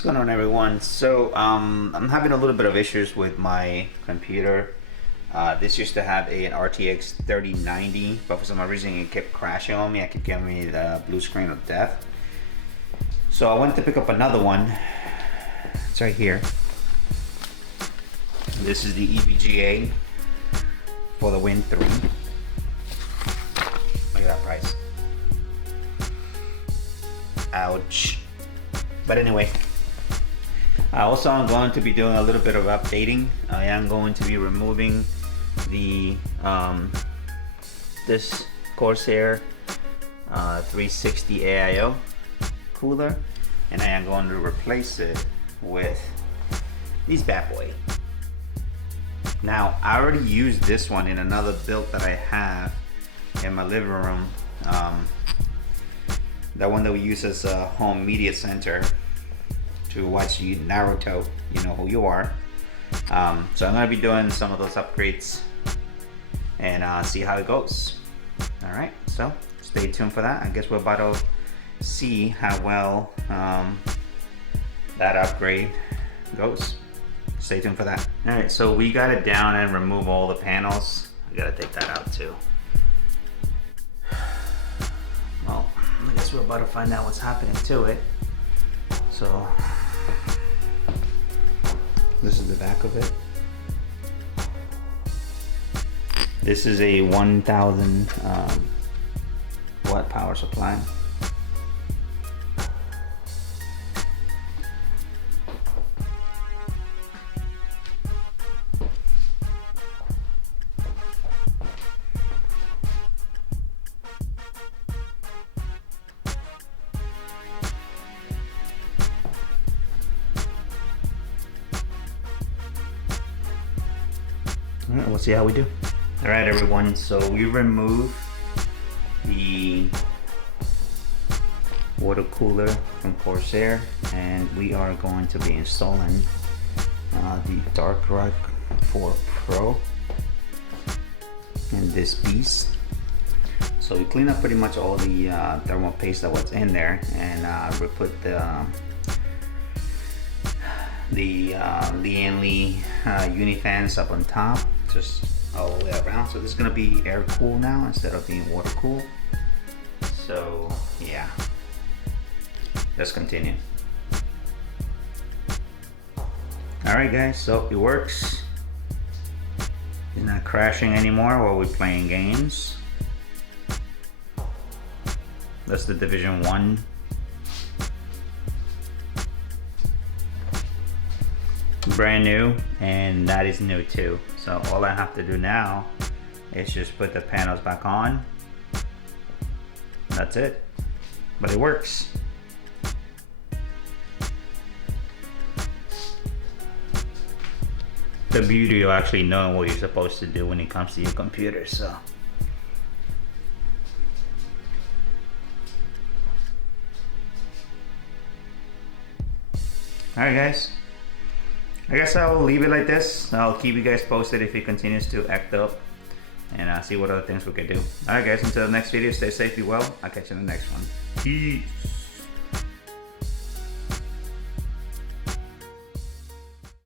What's going on, everyone? So I'm having a little bit of issues with my computer. This used to have an RTX 3090, but for some reason it kept crashing on me. I kept getting me the blue screen of death. So I went to pick up another one. It's right here. This is the EVGA for the Win 3. Look at that price. Ouch. But anyway, I also am going to be doing a little bit of updating. I am going to be removing the this Corsair 360 AIO cooler, and I am going to replace it with these bad boy. Now, I already used this one in another build that I have in my living room. That one that we use as a home media center to watch Naruto, you know who you are. So I'm gonna be doing some of those upgrades and see how it goes. All right, so stay tuned for that. I guess we're about to see how well that upgrade goes. Stay tuned for that. All right, so we got it down and remove all the panels. I gotta take that out too. Well, I guess we're about to find out what's happening to it. So this is the back of it. This is a 1000 watt power supply. All right, we'll see how we do. All right, everyone, so we remove the water cooler from Corsair, and we are going to be installing the Dark Pro in this piece. So we clean up pretty much all the thermal paste that was in there, and we put the Lee and Lee unifans up on top, just all the way around. So this is gonna be air cool now instead of being water cool. So yeah, let's continue. All right, guys, so it works. It's not crashing anymore while we're playing games. That's the Division 1. Brand new, and that is new too. So all I have to do now is just put the panels back on. That's it, but it works. The beauty of actually knowing what you're supposed to do when it comes to your computer. So all right, guys, I guess I'll leave it like this. I'll keep you guys posted if it continues to act up, and see what other things we can do. Alright, guys, until the next video, stay safe, be well. I'll catch you in the next one. Peace.